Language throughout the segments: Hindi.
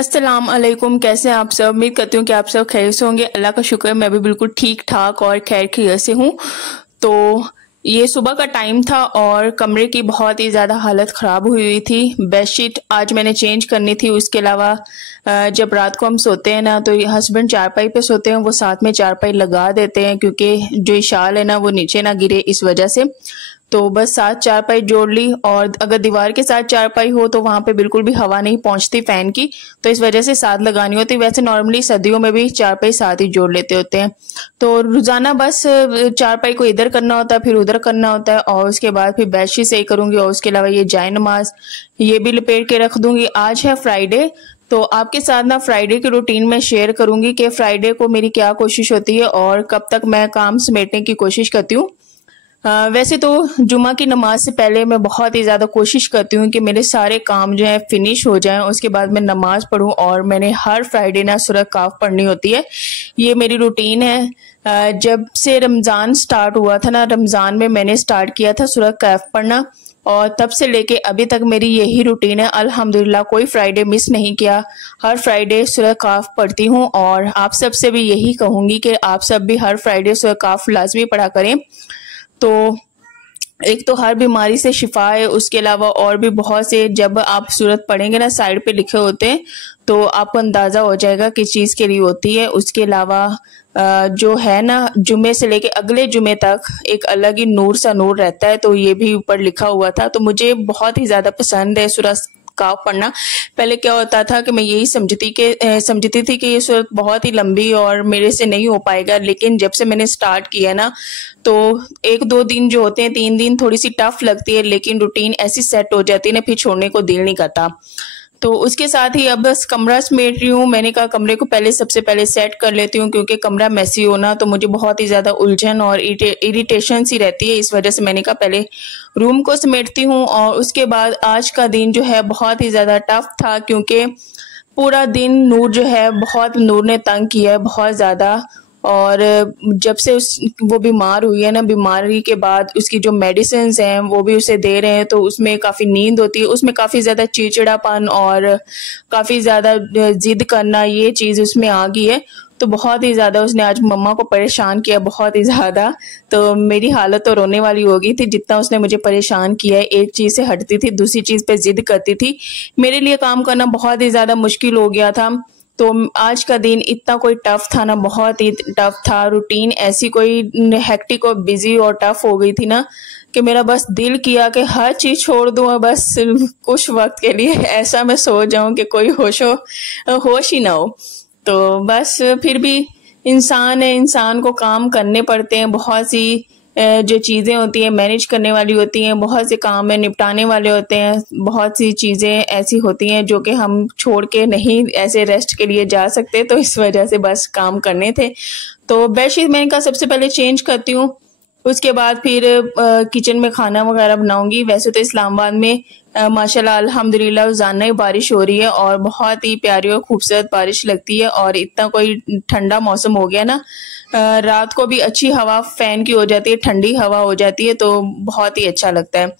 अस्सलाम अलैकुम। कैसे हैं आप सब? उम्मीद करती हूँ कि आप सब खैर से होंगे। अल्लाह का शुक्र है मैं भी बिल्कुल ठीक ठाक और खैर खैरियत से हूँ। तो ये सुबह का टाइम था और कमरे की बहुत ही ज़्यादा हालत ख़राब हुई थी। बेडशीट आज मैंने चेंज करनी थी। उसके अलावा जब रात को हम सोते हैं ना तो हस्बैंड चारपाई पे सोते हैं, वो साथ में चारपाई लगा देते हैं क्योंकि जो शाल है ना वो नीचे ना गिरे इस वजह से। तो बस साथ चारपाई जोड़ ली, और अगर दीवार के साथ चारपाई हो तो वहां पे बिल्कुल भी हवा नहीं पहुंचती फैन की, तो इस वजह से साथ लगानी होती। वैसे नॉर्मली सर्दियों में भी चारपाई साथ ही जोड़ लेते होते हैं। तो रोजाना बस चारपाई को इधर करना होता है, फिर उधर करना होता है, और उसके बाद फिर बेडशीट सही करूंगी, और उसके अलावा ये जाए नमाज ये भी लपेट के रख दूंगी। आज है फ्राइडे, तो आपके साथ ना फ्राइडे की रूटीन में शेयर करूंगी कि फ्राइडे को मेरी क्या कोशिश होती है और कब तक मैं काम समेटने की कोशिश करती हूँ। वैसे तो जुमा की नमाज से पहले मैं बहुत ही ज़्यादा कोशिश करती हूँ कि मेरे सारे काम जो है फिनिश हो जाएं, उसके बाद मैं नमाज पढूं, और मैंने हर फ्राइडे ना सूरह काफ पढ़नी होती है। ये मेरी रूटीन है। जब से रमज़ान स्टार्ट हुआ था ना, रमज़ान में मैंने स्टार्ट किया था सूरह काफ पढ़ना, और तब से लेके अभी तक मेरी यही रूटीन है। अल्हम्दुलिल्लाह कोई फ्राइडे मिस नहीं किया, हर फ्राइडे सूरह काफ पढ़ती हूँ। और आप सब से भी यही कहूँगी कि आप सब भी हर फ्राइडे सूरह काफ लाजमी पढ़ा करें। तो एक तो हर बीमारी से शिफा है, उसके अलावा और भी बहुत से, जब आप सूरत पढ़ेंगे ना साइड पे लिखे होते हैं तो आपको अंदाजा हो जाएगा किस चीज के लिए होती है। उसके अलावा जो है ना, जुमे से लेके अगले जुमे तक एक अलग ही नूर सा नूर रहता है, तो ये भी ऊपर लिखा हुआ था। तो मुझे बहुत ही ज्यादा पसंद है सूरह काफ पढ़ना। पहले क्या होता था कि मैं यही समझती थी कि ये सूरत बहुत ही लंबी और मेरे से नहीं हो पाएगा, लेकिन जब से मैंने स्टार्ट किया ना तो एक दो दिन जो होते हैं, 3 दिन थोड़ी सी टफ लगती है, लेकिन रूटीन ऐसी सेट हो जाती है ना फिर छोड़ने को दिल नहीं करता। तो उसके साथ ही अब बस कमरा समेट रही हूँ। मैंने कहा कमरे को सबसे पहले सेट कर लेती हूँ, क्योंकि कमरा मैसी होना तो मुझे बहुत ही ज्यादा उलझन और इरिटेशन सी रहती है। इस वजह से मैंने कहा पहले रूम को समेटती हूँ। और उसके बाद आज का दिन जो है बहुत ही ज्यादा टफ था, क्योंकि पूरा दिन नूर जो है नूर ने तंग किया है बहुत ज्यादा। और जब से वो बीमार हुई है ना, बीमारी के बाद उसकी जो मेडिसिन हैं वो भी उसे दे रहे हैं, तो उसमें काफ़ी नींद होती है, उसमें काफ़ी ज़्यादा चिड़चिड़ापन और काफ़ी ज़्यादा जिद करना, ये चीज़ उसमें आ गई है। तो बहुत ही ज़्यादा उसने आज मम्मा को परेशान किया, बहुत ही ज़्यादा। तो मेरी हालत तो रोने वाली हो गई थी, जितना उसने मुझे परेशान किया है। एक चीज़ से हटती थी, दूसरी चीज़ पे जिद करती थी। मेरे लिए काम करना बहुत ही ज़्यादा मुश्किल हो गया था। तो आज का दिन इतना कोई टफ था ना, बहुत ही टफ था। रूटीन ऐसी कोई हेक्टिक और बिजी और टफ हो गई थी ना कि मेरा बस दिल किया कि हर चीज छोड़ दूं और बस कुछ वक्त के लिए ऐसा मैं सो जाऊं कि कोई होश ही ना हो। तो बस फिर भी इंसान है, इंसान को काम करने पड़ते हैं। बहुत सी जो चीज़ें होती हैं मैनेज करने वाली होती हैं, बहुत से काम है निपटाने वाले होते हैं, बहुत सी चीज़ें ऐसी होती हैं जो कि हम छोड़ के नहीं ऐसे रेस्ट के लिए जा सकते, तो इस वजह से बस काम करने थे। तो बेडशीट मैंने कहा सबसे पहले चेंज करती हूँ, उसके बाद फिर किचन में खाना वगैरह बनाऊंगी। वैसे तो इस्लामाबाद में माशाल्लाह अल्हम्दुलिल्लाह रोजाना ही बारिश हो रही है, और बहुत ही प्यारी और खूबसूरत बारिश लगती है। और इतना कोई ठंडा मौसम हो गया ना, रात को भी अच्छी हवा फैन की हो जाती है, ठंडी हवा हो जाती है, तो बहुत ही अच्छा लगता है।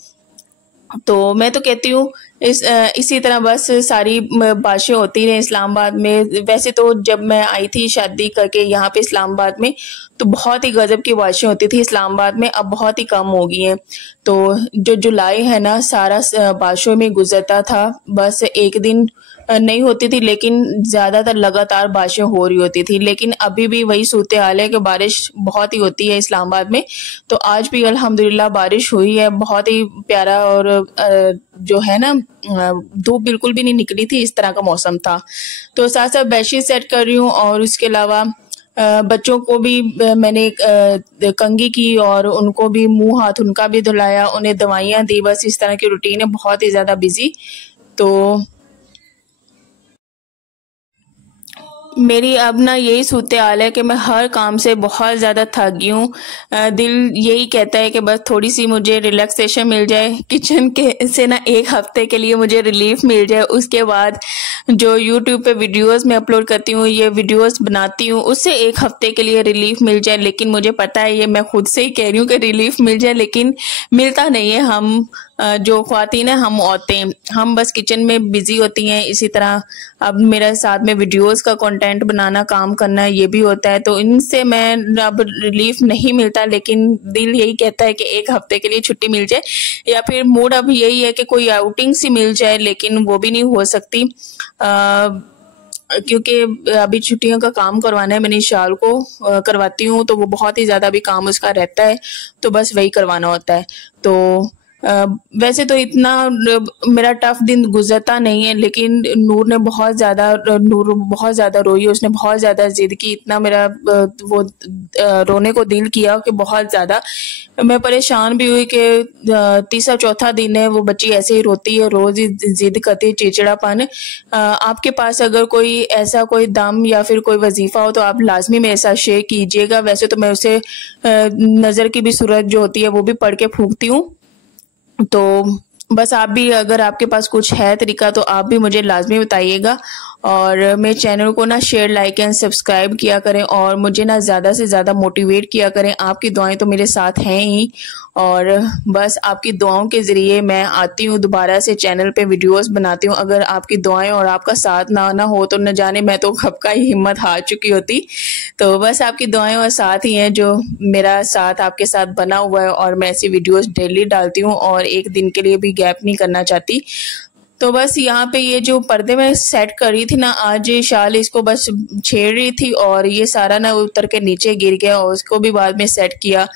तो मैं तो कहती हूँ इसी तरह बस सारी बारिशें होती रहे इस्लामाबाद में। वैसे तो जब मैं आई थी शादी करके यहाँ पे इस्लामाबाद में, तो बहुत ही गजब की बारिशें होती थी इस्लामाबाद में, अब बहुत ही कम हो गई हैं। तो जो जुलाई है ना सारा बारिशों में गुजरता था, बस एक दिन नहीं होती थी, लेकिन ज्यादातर लगातार बारिशें हो रही होती थी। लेकिन अभी भी वही सूरत हाल है कि बारिश बहुत ही होती है इस्लामाबाद में। तो आज भी अल्हम्दुलिल्लाह बारिश हुई है, बहुत ही प्यारा। और जो है ना धूप बिल्कुल भी नहीं निकली थी, इस तरह का मौसम था। तो साथ साथ बेडशीट सेट कर रही हूँ, और उसके अलावा बच्चों को भी मैंने कंघी की और उनको भी मुंह हाथ उनका भी धुलाया, उन्हें दवाइयाँ दी। बस इस तरह की रूटीन है, बहुत ही ज्यादा बिजी। तो मेरी अब ना यही सूरत हाल है कि मैं हर काम से बहुत ज़्यादा थक गई हूँ। दिल यही कहता है कि बस थोड़ी सी मुझे रिलैक्सेशन मिल जाए, किचन के से ना एक हफ्ते के लिए मुझे रिलीफ मिल जाए। उसके बाद जो यूट्यूब पे वीडियोस मैं अपलोड करती हूँ, ये वीडियोस बनाती हूँ, उससे एक हफ्ते के लिए रिलीफ मिल जाए। लेकिन मुझे पता है, ये मैं खुद से ही कह रही हूँ कि रिलीफ मिल जाए, लेकिन मिलता नहीं है। हम जो ख्वातीन है हम औरतें, हम बस किचन में बिजी होती हैं। इसी तरह अब मेरे साथ में वीडियोस का कंटेंट बनाना, काम करना, ये भी होता है, तो इनसे मैं अब रिलीफ नहीं मिलता। लेकिन दिल यही कहता है कि एक हफ्ते के लिए छुट्टी मिल जाए, या फिर मूड अब यही है कि कोई आउटिंग सी मिल जाए, लेकिन वो भी नहीं हो सकती क्योंकि अभी छुट्टियों का काम करवाना है। मैंने शाल को करवाती हूँ, तो वो बहुत ही ज़्यादा अभी काम उसका रहता है, तो बस वही करवाना होता है। तो वैसे तो इतना मेरा टफ दिन गुजरता नहीं है, लेकिन नूर बहुत ज़्यादा रोई। उसने बहुत ज़्यादा जिद की, इतना मेरा वो रोने को दिल किया कि बहुत ज़्यादा मैं परेशान भी हुई कि तीसरा चौथा दिन है वो बच्ची ऐसे ही रोती है, रोज़ ही जिद करती है, चिड़चिड़ापन। आपके पास अगर कोई ऐसा कोई दम या फिर कोई वजीफ़ा हो तो आप लाजमी मेरे साथ शेयर कीजिएगा। वैसे तो मैं उसे नज़र की भी सूरत जो होती है वो भी पढ़ के फूंकती हूँ। तो बस आप भी, अगर आपके पास कुछ है तरीका, तो आप भी मुझे लाजमी बताइएगा। और मेरे चैनल को ना शेयर, लाइक एंड सब्सक्राइब किया करें, और मुझे ना ज़्यादा से ज़्यादा मोटिवेट किया करें। आपकी दुआएं तो मेरे साथ हैं ही, और बस आपकी दुआओं के ज़रिए मैं आती हूँ दोबारा से चैनल पे वीडियोस बनाती हूँ। अगर आपकी दुआएं और आपका साथ ना हो तो न जाने मैं तो कब का ही हिम्मत हार चुकी होती। तो बस आपकी दुआएं और साथ ही हैं जो मेरा साथ आपके साथ बना हुआ है, और मैं ऐसी वीडियोस डेली डालती हूँ और एक दिन के लिए भी गैप नहीं करना चाहती। तो बस यहाँ पे ये जो पर्दे में सेट कर रही थी ना, आज शाल इसको बस छेड़ रही थी और ये सारा ना उतर के नीचे गिर गया, और उसको भी बाद में सेट किया।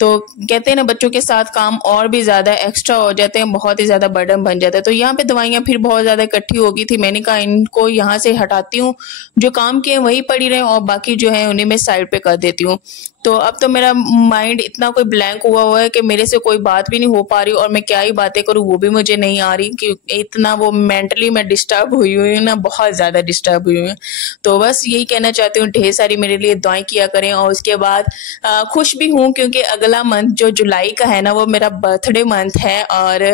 तो कहते हैं ना, बच्चों के साथ काम और भी ज़्यादा एक्स्ट्रा हो जाते हैं, बहुत ही ज़्यादा बर्डन बन जाता है। तो यहाँ पे दवाइयाँ फिर बहुत ज़्यादा इकट्ठी हो गई थी। मैंने कहा इनको यहाँ से हटाती हूँ, जो काम किए वही पड़ी रहे, और बाकी जो है उन्हें मैं साइड पे कर देती हूँ। तो अब तो मेरा माइंड इतना कोई ब्लैंक हुआ है कि मेरे से कोई बात भी नहीं हो पा रही, और मैं क्या ही बातें करूँ वो भी मुझे नहीं आ रही, कि इतना वो मेंटली मैं डिस्टर्ब हुई हुई हूँ ना, बहुत ज़्यादा डिस्टर्ब हुई हूँ। तो बस यही कहना चाहती हूँ, ढेर सारी मेरे लिए दुआएं किया करें। और उसके बाद खुश भी हूँ क्योंकि अगला मंथ जो जुलाई का है ना, वो मेरा बर्थडे मंथ है, और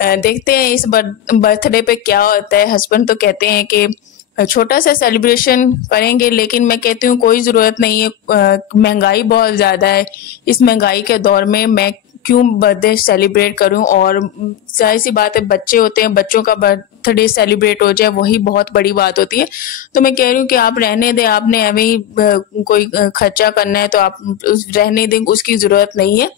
देखते हैं इस बर्थडे पे क्या होता है। हस्बैंड तो कहते हैं कि छोटा सा सेलिब्रेशन करेंगे, लेकिन मैं कहती हूँ कोई ज़रूरत नहीं है। महंगाई बहुत ज़्यादा है, इस महंगाई के दौर में मैं क्यों बर्थडे सेलिब्रेट करूं। और जाहिर सी बात है, बच्चे होते हैं, बच्चों का बर्थडे सेलिब्रेट हो जाए वही बहुत बड़ी बात होती है। तो मैं कह रही हूँ कि आप रहने दें, आपने ऐਵੇਂ ही कोई खर्चा करना है तो आप रहने दें, उसकी ज़रूरत नहीं है।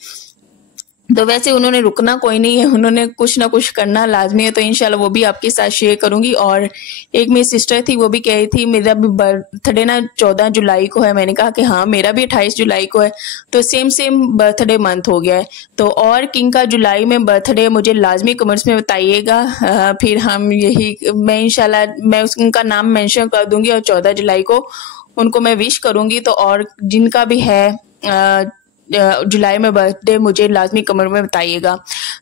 तो वैसे उन्होंने रुकना कोई नहीं है, उन्होंने कुछ ना कुछ करना लाजमी है, तो इंशाल्लाह वो भी आपके साथ शेयर करूंगी। और एक मेरी सिस्टर थी, वो भी कह रही थी मेरा भी बर्थडे ना 14 जुलाई को है। मैंने कहा कि हाँ, मेरा भी 28 जुलाई को है, तो सेम बर्थडे मंथ हो गया है। तो और किंग का जुलाई में बर्थडे मुझे लाजमी कमेंट्स में बताइएगा, फिर हम मैं इंशाल्लाह मैं उनका नाम मेंशन कर दूंगी, और 14 जुलाई को उनको मैं विश करूंगी। तो और जिनका भी है जुलाई में बर्थडे, मुझे लाजमी कमेंट में बताइएगा।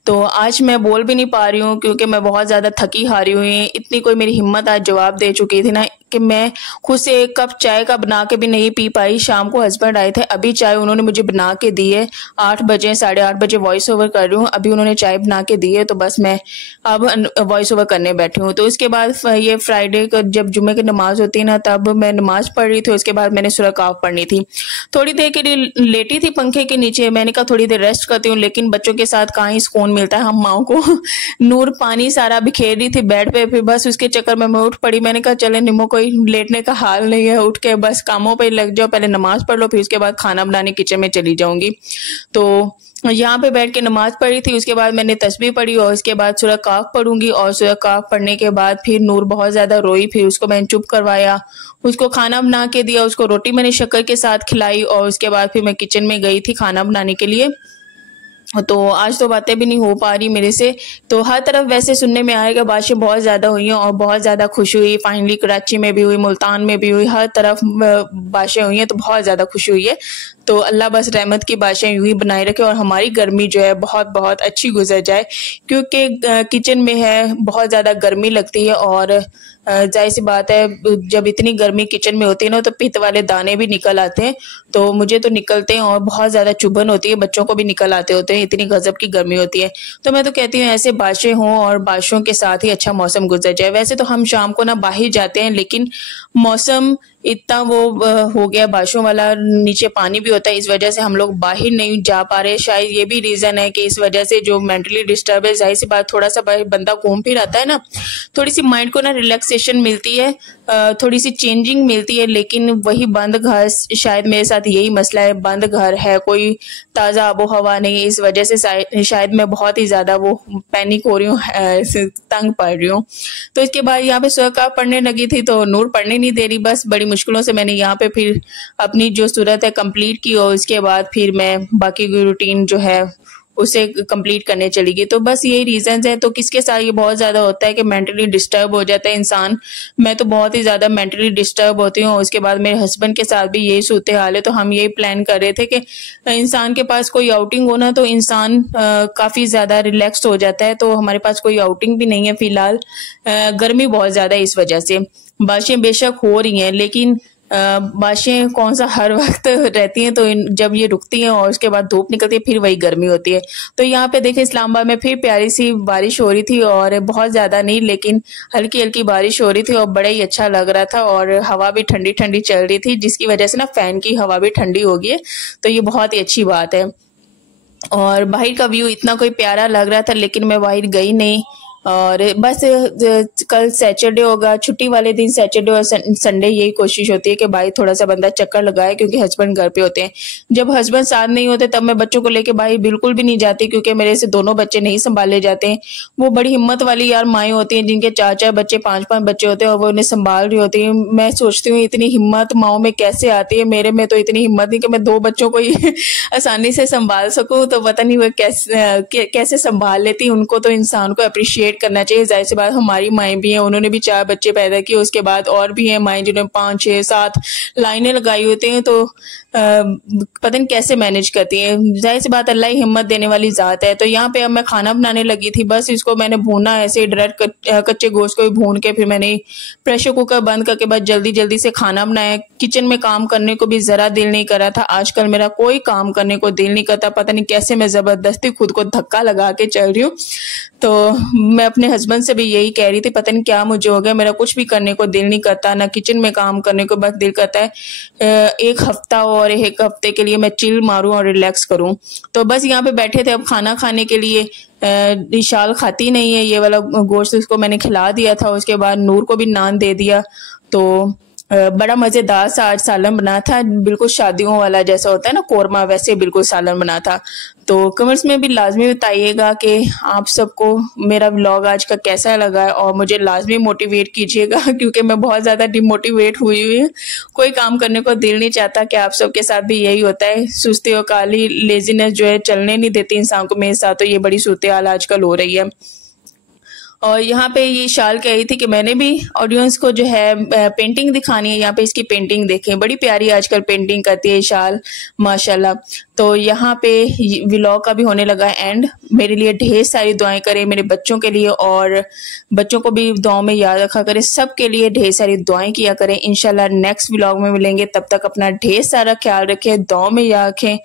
तो आज मैं बोल भी नहीं पा रही हूँ क्योंकि मैं बहुत ज़्यादा थकी हारी हुई। इतनी कोई मेरी हिम्मत आज जवाब दे चुकी थी ना कि मैं खुद से एक कप चाय का बना के भी नहीं पी पाई। शाम को हस्बैंड आए थे, अभी चाय उन्होंने मुझे बना के दी है। 8 बजे 8:30 बजे वॉइस ओवर कर रही हूँ, अभी उन्होंने चाय बना के दी है, तो बस मैं अब वॉइस ओवर करने बैठी हूँ। तो उसके बाद ये फ्राइडे को जब जुम्मे की नमाज होती है ना, तब मैं नमाज पढ़ रही थी। उसके बाद मैंने सूरह काफ पढ़नी थी। थोड़ी देर के लिए लेटी थी पंखे के नीचे, मैंने कहा थोड़ी देर रेस्ट करती हूँ, लेकिन बच्चों के साथ कहाँ ही सुकून मिलता है हम माओ को। नूर पानी सारा बिखेर रही थी बेड पे, फिर बस उसके चक्कर में मैं उठ पड़ी। मैंने कहा चले निमो, कोई लेटने का हाल नहीं है, उठ के बस कामों पे लग जाओ, पहले नमाज पढ़ लो, फिर उसके बाद खाना बनाने किचन में चली जाऊंगी। तो यहाँ पे बैठ के नमाज पढ़ी थी, उसके बाद मैंने तस्बीह पढ़ी, और उसके बाद सूरह काफ पढ़ूंगी। और सूरह काफ पढ़ने के बाद फिर नूर बहुत ज्यादा रोई, फिर उसको मैंने चुप करवाया, उसको खाना बना के दिया, उसको रोटी मैंने शक्कर के साथ खिलाई, और उसके बाद फिर मैं किचन में गई थी खाना बनाने के लिए। तो आज तो बातें भी नहीं हो पा रही मेरे से। तो हर तरफ वैसे सुनने में आएगा बारिशें बहुत ज़्यादा हुई हैं, और बहुत ज़्यादा खुशी हुई। फाइनली कराची में भी हुई, मुल्तान में भी हुई, हर तरफ बारिशें हुई हैं, तो बहुत ज़्यादा खुशी हुई है। तो अल्लाह बस रहमत की बारिशें यूं ही बनाए रखे, और हमारी गर्मी जो है बहुत बहुत अच्छी गुजर जाए, क्योंकि किचन में है बहुत ज़्यादा गर्मी लगती है। और जाहिर सी बात है, जब इतनी गर्मी किचन में होती है ना, तो पित्त वाले दाने भी निकल आते हैं। तो मुझे तो निकलते हैं, और बहुत ज़्यादा चुभन होती है, बच्चों को भी निकल आते होते हैं, इतनी गजब की गर्मी होती है। तो मैं तो कहती हूँ ऐसे बारिशें हों, और बारिशों के साथ ही अच्छा मौसम गुजर जाए। वैसे तो हम शाम को ना बाहर जाते हैं, लेकिन मौसम इतना वो हो गया बारिशों वाला, नीचे पानी भी होता है, इस वजह से हम लोग बाहर नहीं जा पा रहे। शायद ये भी रीज़न है कि इस वजह से जो मेंटली डिस्टर्ब है, जाहिर सी बात थोड़ा सा बंदा घूम फिर आता है ना, थोड़ी सी माइंड को ना रिलैक्सेशन मिलती है, थोड़ी सी चेंजिंग मिलती है। लेकिन वही बंद घर, शायद मेरे साथ यही मसला है, बंद घर है, कोई ताज़ा आबो हवा नहीं, इस वजह से शायद मैं बहुत ही ज़्यादा वो पैनिक हो रही हूँ, तंग पड़ रही हूँ। तो इसके बाद यहाँ पे सूरत पढ़ने लगी थी तो नूर पढ़ने नहीं दे रही, बस बड़ी मुश्किलों से मैंने यहाँ पे फिर अपनी जो सूरत है कंप्लीट की और उसके बाद फिर मैं बाकी की रूटीन जो है उसे कंप्लीट करने चली गई। तो बस यही रीजंस है। तो किसके साथ ये बहुत ज्यादा होता है कि मेंटली डिस्टर्ब हो जाता है इंसान। मैं तो बहुत ही ज्यादा मेंटली डिस्टर्ब होती हूँ। उसके बाद मेरे हस्बैंड के साथ भी यही सूरत हाल है। तो हम यही प्लान कर रहे थे कि इंसान के पास कोई आउटिंग हो ना तो इंसान काफी ज्यादा रिलैक्स हो जाता है। तो हमारे पास कोई आउटिंग भी नहीं है फिलहाल। गर्मी बहुत ज्यादा है, इस वजह से बारिशें बेशक हो रही हैं, लेकिन बारिशें कौन सा हर वक्त रहती हैं। तो जब ये रुकती हैं और उसके बाद धूप निकलती है फिर वही गर्मी होती है। तो यहाँ पे देखें इस्लामाबाद में फिर प्यारी सी बारिश हो रही थी, और बहुत ज्यादा नहीं लेकिन हल्की हल्की बारिश हो रही थी और बड़ा ही अच्छा लग रहा था, और हवा भी ठंडी ठंडी चल रही थी, जिसकी वजह से ना फैन की हवा भी ठंडी हो गई है। तो ये बहुत ही अच्छी बात है। और बाहर का व्यू इतना कोई प्यारा लग रहा था, लेकिन मैं बाहर गई नहीं। और बस कल सैटरडे होगा, छुट्टी वाले दिन सैटरडे और संडे यही कोशिश होती है कि भाई थोड़ा सा बंदा चक्कर लगाए, क्योंकि हस्बैंड घर पे होते हैं। जब हस्बैंड साथ नहीं होते तब मैं बच्चों को लेके भाई बिल्कुल भी नहीं जाती, क्योंकि मेरे से दोनों बच्चे नहीं संभाले जाते हैं। वो बड़ी हिम्मत वाली यार माएँ होती हैं जिनके 4-4 बच्चे 5-5 बच्चे होते हैं और वो उन्हें संभाल रही होती है। मैं सोचती हूँ इतनी हिम्मत माओ में कैसे आती है। मेरे में तो इतनी हिम्मत नहीं कि मैं 2 बच्चों को ही आसानी से संभाल सकूं। तो पता नहीं वो कैसे संभाल लेती। उनको तो इंसान को अप्रिशिएट करना चाहिए। जाहिर सी बात हमारी माएँ भी हैं, उन्होंने भी 4 बच्चे पैदा किए, उसके बाद और भी हैं माएँ जिन्होंने 5, 6, 7 लाइनें लगाई होती हैं। तो पता नहीं कैसे मैनेज करती हैं। जाहिर सी बात अल्लाह ही हिम्मत देने वाली ज़ात है। तो यहाँ पे अब मैं खाना बनाने लगी थी। बस इसको मैंने भूना ऐसे डायरेक्ट कच्चे गोश्त को ही भून के फिर मैंने प्रेशर कुकर बंद करके बस जल्दी जल्दी से खाना बनाया। किचन में काम करने को भी ज़रा दिल नहीं कर रहा था। आजकल मेरा कोई काम करने को दिल नहीं करता। पता नहीं कैसे मैं ज़बरदस्ती खुद को धक्का लगा के चल रही हूँ। तो मैं अपने हस्बैंड से भी यही कह रही थी, पता नहीं क्या मुझे हो गया, मेरा कुछ भी करने को दिल नहीं करता, ना किचन में काम करने को बस दिल करता है एक हफ्ता और 1 हफ्ते के लिए मैं चिल मारूं और रिलैक्स करूं। तो बस यहाँ पे बैठे थे अब खाना खाने के लिए। विशाल खाती नहीं है ये वाला गोश्त, उसको मैंने खिला दिया था। उसके बाद नूर को भी नान दे दिया। तो बड़ा मजेदार सा आज सालन बना था, बिल्कुल शादियों वाला जैसा होता है ना कोरमा, वैसे बिल्कुल सालन बना था। तो कमेंट्स में भी लाजमी बताइएगा कि आप सबको मेरा व्लॉग आज का कैसा लगा है, और मुझे लाजमी मोटिवेट कीजिएगा क्योंकि मैं बहुत ज़्यादा डिमोटिवेट हुई हुई हूँ। कोई काम करने को दिल नहीं चाहता। कि आप सबके साथ भी यही होता है, सुस्ती और काली लेजीनेस जो है चलने नहीं देती इंसान को। मेरे साथ तो ये बड़ी सूरत हाल आजकल हो रही है। और यहाँ पे ये शाल कह रही थी कि मैंने भी ऑडियंस को जो है पेंटिंग दिखानी है। यहाँ पे इसकी पेंटिंग देखें, बड़ी प्यारी आजकल पेंटिंग करती है शाल, माशाल्लाह। तो यहाँ पे व्लॉग का भी होने लगा है एंड। मेरे लिए ढेर सारी दुआएं करें, मेरे बच्चों के लिए, और बच्चों को भी दुआओं में याद रखा करें। सबके लिए ढेर सारी दुआएं किया करें। इंशाल्लाह नेक्स्ट व्लॉग में मिलेंगे, तब तक अपना ढेर सारा ख्याल रखें, दुआओं में याद रखें।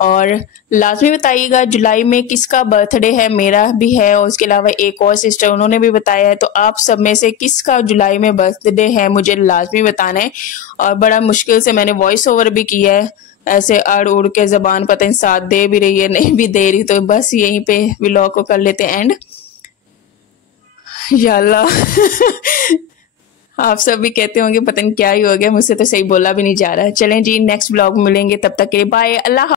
और लाजमी बताइएगा जुलाई में किसका बर्थडे है। मेरा भी है और उसके अलावा एक और सिस्टर, उन्होंने भी बताया है। तो आप सब में से किसका जुलाई में बर्थडे है मुझे लाजमी बताना है। और बड़ा मुश्किल से मैंने वॉइस ओवर भी किया है, ऐसे अड़ उड़ के ज़बान पता नहीं साथ दे भी रही है नहीं भी दे रही। तो बस यहीं पे व्लॉग को कर लेते हैं एंड। या अल्लाह आप सब भी कहते होंगे पता नहीं क्या ही हो गया, मुझसे तो सही बोला भी नहीं जा रहा है। चलें जी, नेक्स्ट व्लॉग में मिलेंगे, तब तक के लिए बाय, अल्लाह।